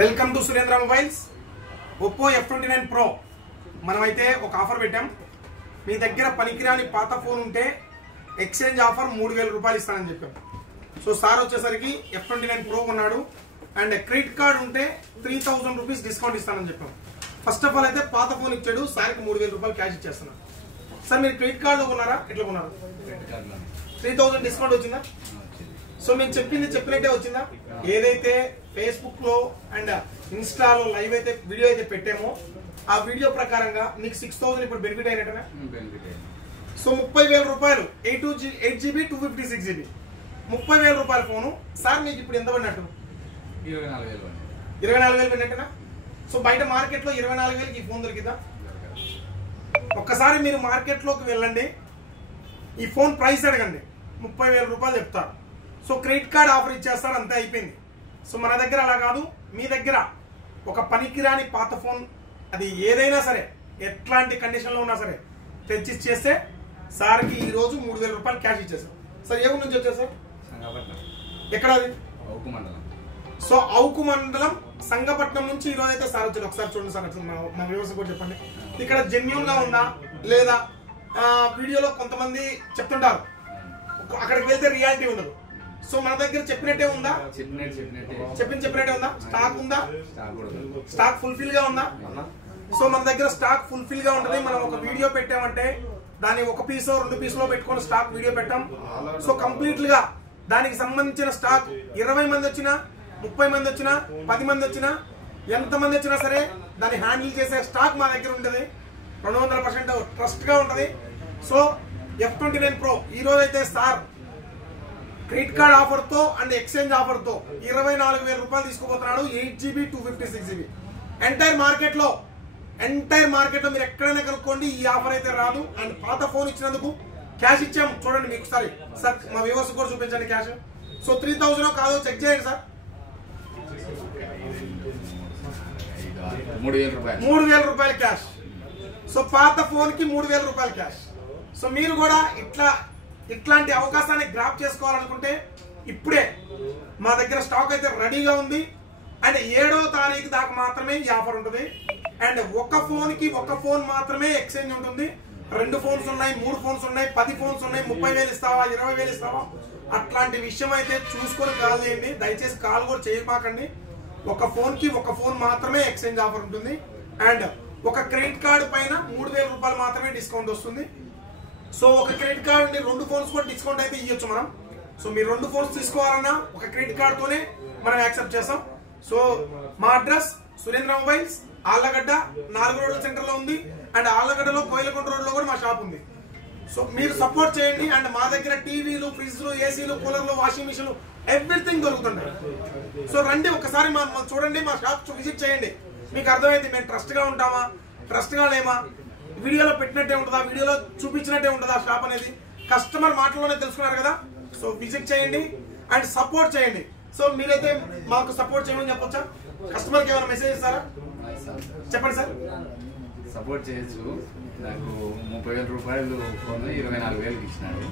Welcome to Surendra mobiles. Oppo F29 Pro మనమైతే ఒక offer పెట్టాం. మీ దగ్గర పనికిరాని పాత ఫోన్ ఉంటే ఎక్స్చేంజ్ ఆఫర్ 3000 రూపాయలు ఇస్తానని చెప్పాం. సో సార్ వచ్చేసరికి F29 Pro కొన్నాడు అండ్ క్రెడిట్ కార్డ్ ఉంటే 3000 రూపీస్ డిస్కౌంట్ ఇస్తానని చెప్పాం. ఫస్ట్ ఆఫ్ ఆల్ అయితే పాత ఫోన్ ఇచ్చాడు, సార్కి 3000 రూపాయలు క్యాష్ ఇచ్చేస్తున్నాను. సార్ మీరు క్రెడిట్ కార్డులో కొన్నారా, ఎట్లా కొన్నారు? 3000 డిస్కౌంట్ వచ్చిందా? సో మేము చెప్పినట్టే వచ్చిందా? ఏదైతే ఫేస్బుక్ లో అండ్ ఇన్స్టాలో లైవ్ అయితే వీడియో అయితే పెట్టామో ఆ వీడియో ప్రకారంగా మీకు 6000 ఇప్పుడు బెనిఫిట్ అయినట్టేనా? సో 30000 రూపాయలు 8GB 256GB 30000 రూపాయల ఫోను సార్ మీకు ఇప్పుడు ఎంత పడినట్టు? 24000 పడినట్టేనా? సో బయట మార్కెట్ లో 24000కి ఈ ఫోన్ దొరికిందా? ఒక్కసారి మీరు మార్కెట్ లోకి వెళ్ళండి, ఈ ఫోన్ ప్రైస్ అడగండి, 30000 రూపాయలు చెప్తారు. సో క్రెడిట్ కార్డ్ ఆఫర్ ఇచ్చేస్తారు, అంతే అయిపోయింది. సో మన దగ్గర అలా కాదు, మీ దగ్గర ఒక పనికిరాని పాత ఫోన్ అది ఏదైనా సరే ఎట్లాంటి కండిషన్లో ఉన్నా సరే తెచ్చి ఇచ్చేస్తే సార్కి ఈ రోజు 3000 రూపాయలు క్యాష్ ఇచ్చేసాం. సార్ ఏ ఊరు నుంచి వచ్చారు సార్? ఎక్కడ అది? సో అవుకు మండలం సంగపట్నం నుంచి ఈ రోజు అయితే సార్ వచ్చారు. ఒకసారి చూడండి సార్, మా వ్యవస్థ కూడా చెప్పండి. ఇక్కడ జెన్యూన్ గా ఉందా లేదా? వీడియోలో కొంతమంది చెప్తుంటారు, అక్కడికి వెళ్తే రియాలిటీ ఉండదు. సో మన దగ్గర చెప్పినట్టే ఉందా? చెప్పినట్టే ఉందా? స్టాక్ ఉందా? స్టాక్ ఫుల్ఫిల్ గా ఉందా? సో మన దగ్గర స్టాక్ ఫుల్ఫిల్ గా ఉంటుంది. మనం ఒక వీడియో పెట్టామంటే దాన్ని ఒక పీసో 2 పీసులో పెట్టుకొని స్టాక్ వీడియో పెట్టాం. సో కంప్లీట్ గా దానికి సంబంధించిన స్టాక్ 20 మంది వచ్చినా 30 మంది వచ్చినా 10 మంది వచ్చినా ఎంత మంది వచ్చినా సరే దాన్ని హ్యాండిల్ చేసే స్టాక్ మా దగ్గర ఉంటుంది. 200% ట్రస్ట్ గా ఉంటుంది. సో F29 Pro ఈ రోజు అయితే సార్ క్రెడిట్ కార్డ్ ఆఫర్ తో అండ్ ఎక్స్చేంజ్ ఆఫర్ తో 24000 రూపాయలు తీసుకోబోతున్నాడు. 8GB 256GB ఎంటైర్ మార్కెట్ లో మీరు ఎక్కడైనా కనుక్కోండి, ఈ ఆఫర్ అయితే రాదు. అండ్ పాత ఫోన్ ఇచ్చినందుకు క్యాష్ ఇచ్చాము, చూడండి మీకు ఒకసారి సార్ మా వ్యూవర్స్ కూడా చూపించండి క్యాష్. సో 3000 కాదో చెక్ చేయండి సార్. 3000 రూపాయలు క్యాష్. సో పాత ఫోన్ కి 3000 రూపాయలు క్యాష్. సో మీరు కూడా ఇట్లాంటి అవకాశాన్ని గ్రాప్ చేసుకోవాలనుకుంటే ఇప్పుడే మా దగ్గర స్టాక్ అయితే రెడీగా ఉంది. అండ్ 7వ తారీఖు దాకా మాత్రమే ఈ ఆఫర్ ఉంటుంది. అండ్ ఒక ఫోన్ మాత్రమే ఎక్స్చేంజ్ ఉంటుంది. 2 ఫోన్స్ ఉన్నాయి, 3 ఫోన్స్ ఉన్నాయి, 10 ఫోన్స్ ఉన్నాయి. 30,000 ఇస్తావా, 20,000 ఇస్తావా, అట్లాంటి విషయం అయితే చూసుకొని కాల్ చేయండి. దయచేసి కాల్ కూడా చేయమాకండి. ఒక ఫోన్ మాత్రమే ఎక్స్చేంజ్ ఆఫర్ ఉంటుంది. అండ్ ఒక క్రెడిట్ కార్డు పైన 3000 రూపాయలు మాత్రమే డిస్కౌంట్ వస్తుంది. సో ఒక క్రెడిట్ కార్డ్ 2 ఫోన్స్ కూడా డిస్కౌంట్ అయితే ఇవ్వచ్చు మనం. సో మీరు 2 ఫోన్స్ తీసుకోవాలన్నా ఒక క్రెడిట్ కార్డ్ తోనే మనం యాక్సెప్ట్ చేస్తాం. సో మా అడ్రస్ సురేంద్ర మొబైల్స్, ఆళ్లగడ్డ 4 రోడ్ల సెంటర్ లో ఉంది. అండ్ ఆళ్లగడ్డలో కోయిలకొండ రోడ్ లో కూడా మా షాప్ ఉంది. సో మీరు సపోర్ట్ చేయండి. అండ్ మా దగ్గర టీవీలు, ఫ్రిడ్జ్లు, ఏసీలు, కూలర్లు, వాషింగ్ మిషన్లు ఎవ్రీథింగ్ దొరుకుతుంటాయి. సో రండి ఒకసారి చూడండి, మా షాప్ విజిట్ చేయండి, మీకు అర్థమైంది మేము ట్రస్ట్ గా ఉంటామా, ట్రస్ట్ గా లేమా, వీడియోలో పెట్టినట్టే ఉంటుందా, వీడియోలో చూపించినట్టే ఉంటుందా షాప్ అనేది కస్టమర్ మాటల్లోనే తెలుసుకున్నారు కదా. సో విజిట్ చేయండి అండ్ సపోర్ట్ చేయండి. సో మీరైతే మాకు సపోర్ట్ చేయమని చెప్పొచ్చా? కస్టమర్కి ఏమైనా మెసేజ్ ఇస్తారా? చెప్పండి సార్. సపోర్ట్ చేయొచ్చు. నాకు 30,000 రూపాయలు ఫోన్ 24,000కి ఇచ్చినాడు.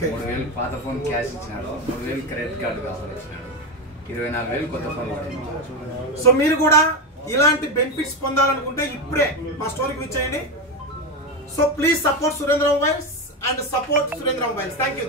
3,000 పాత ఫోన్ క్యాష్ ఇచ్చినాడు, 3,000 క్రెడిట్ కార్డు ఆఫర్ ఇచ్చినాడు, 24,000 కొత్త ఫోన్ పడింది. సో మీరు కూడా ఇలాంటి బెనిఫిట్స్ పొందాలనుకుంటే ఇప్పుడే మా స్టోర్కి విజిట్ చేయండి. So please support Surendra mobiles and support Surendra mobiles. Thank you.